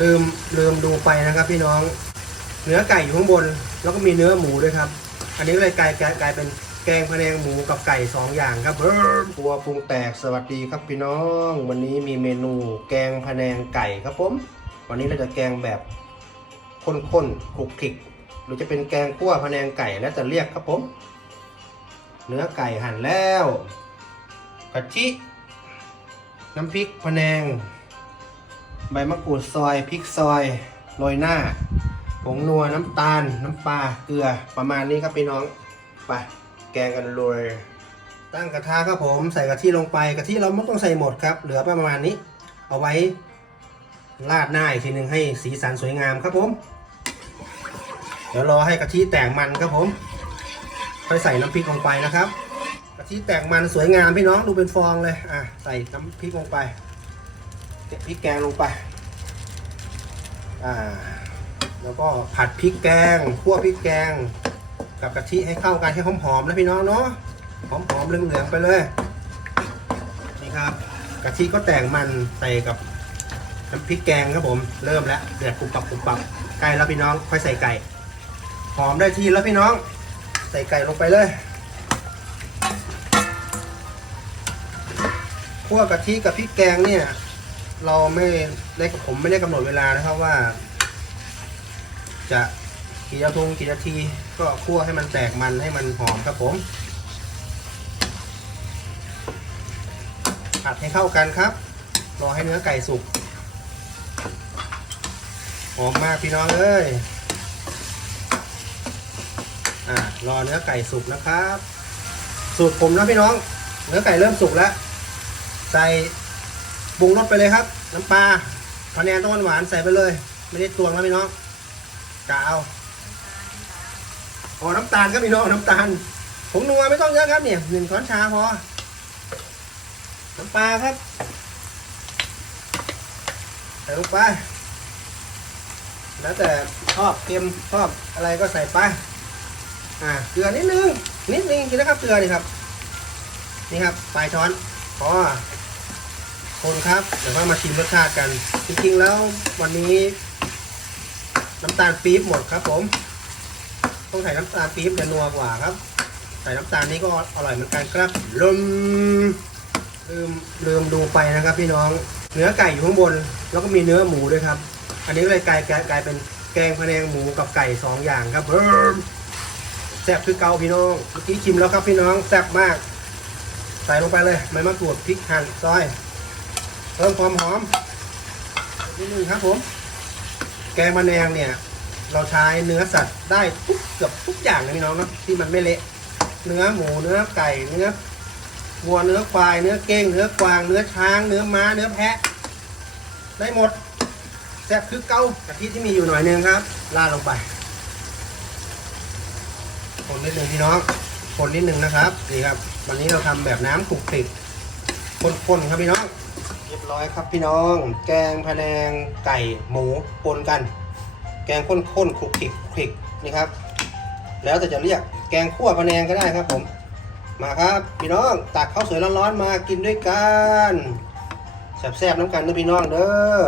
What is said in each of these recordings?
ลืมลืมดูไปนะครับ พี่น้อง เนื้อไก่อยู่ข้างบน แล้วก็มีเนื้อหมูด้วยครับ อันนี้เลยกลายกลายเป็นแกงพะแนงหมูกับไก่สองอย่างครับเบิ้มตัวปรุงแตกสวัสดีครับพี่น้อง วันนี้มีเมนูแกงพะแนงไก่ครับผม วันนี้เราจะแกงแบบข้นๆคลุกคลิกหรือจะเป็นแกงคั่วพะแนงไก่แล้วแต่เรียกครับผม เนื้อไก่หั่นแล้วกะทิน้ำพริกพะแนง ใบมะกรูดซอยพริกซอยโรยหน้าผงนัวน้ำตาล น้ำปลาเกลือประมาณนี้ครับพี่น้องไปแกงกันเลยตั้งกระทะครับผมใส่กะทิลงไปกะทิเราไม่ต้องใส่หมดครับ เหลือประมาณนี้ เอาไว้ราดหน้าอีกทีหนึ่งให้สีสันสวยงามครับผม เดี๋ยวรอให้กะทิแตกมันครับผมค่อยใส่น้ำพริกลงไปนะครับกะทิแตกมันสวยงามพี่น้องดูเป็นฟองเลยอะใส่น้ำพริกลงไป เก็บพริกแกงลงไป อ่า แล้วก็ผัดพริกแกงคั่วพริกแกง กับกะทิให้เข้ากันให้หอมๆนะพี่น้องเนาะ หอมๆเหลืองๆไปเลย นี่ครับกะทิก็แต่งมันใส่กับน้ำพริกแกงครับผม เริ่มแล้วเดือดปุบปับปุบปับใกล้แล้วพี่น้อง ค่อยใส่ไก่ หอมได้ที่แล้วพี่น้อง ใส่ไก่ลงไปเลยคั่วกะทิกับพริกแกงเนี่ย เราไม่ได้ผมไม่ได้กำหนดเวลานะครับว่า จะกี่นาทีกี่นาทีก็คั่วให้มันแตกมันให้มันหอมครับผมผัดให้เข้ากันครับ รอให้เนื้อไก่สุกหอมมากพี่น้องเอ้ยอ่ารอเนื้อไก่สุกนะครับสูตรผมนะพี่น้อง เนื้อไก่เริ่มสุกแล้ว ใส่ ปรุงรสไปเลยครับ น้ำปลาพะแนงต้นหวานใส่ไปเลย ไม่ได้ตวงแล้วพี่น้องกะเอาอ๋อน้ำตาลครับพี่น้องน้ำตาลผงนัวไม่ต้องเยอะครับเนี่ยหนึ่งช้อนชาพอน้ำปลาครับใส่ลงไปแล้วแต่ชอบเค็มชอบอะไรก็ใส่ไปอ่าเกลือนิดนึงนิดนึงจริงๆนะครับเกลือนี่ครับ นี่ครับปลายช้อนพอ คนครับเดี๋ยวก็มาชิมรสชาติกัน จริงๆแล้ววันนี้ น้ำตาลปี๊บหมดครับ ผม ต้องใส่น้ำตาลปี๊บจะนัวกว่าครับ ใส่น้ำตาลนี้ก็อร่อยเหมือนกันครับลืมลืมลืมดูไปนะครับ พี่น้อง เนื้อไก่อยู่ข้างบน แล้วก็มีเนื้อหมูด้วยครับ อันนี้ก็เลยกลายกลายเป็นแกงพะแนงหมูกับไก่สองอย่างครับเบิแซ่บคือเกาพี่น้องเมื่อกี้ชิมแล้วครับพี่น้องแซ่บมาก ใส่ลงไปเลยใบมะกรูดพริกหั่นซอย พิ่มความหอมนิดนึงครับผม แกงมะแนงเนี่ย เราใช้เนื้อสัตว์ได้ทุกเกือบทุกอย่างเลยพี่น้องเนาะที่มันไม่เละ เนื้อหมูเนื้อไก่เนื้อวัวเนื้อควายเนื้อเก้งเนื้อกวางเนื้อช้างเนื้อม้าเนื้อแพะ ได้หมดแซ่บคือเกากะทิที่มีอยู่หน่อยนึงครับราดลงไปคนนิดนึงพี่น้องคนนิดนึงนะครับนี่ครับ วันนี้เราทำแบบน้ำขลุกคลิกคนๆครับพี่น้อง เรียบร้อยครับพี่น้อง แกงพะแนงไก่หมูปนกัน แกงข้นๆคลุกคลิกคลิกนี่ครับ แล้วแต่จะเรียกแกงขั่วพะแนงก็ได้ครับผม มาครับพี่น้องตักข้าวสวยร้อนๆมากินด้วยกันแซ่บๆน้ำกันนะพี่น้องเด้อ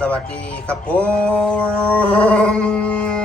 สวัสดีครับผม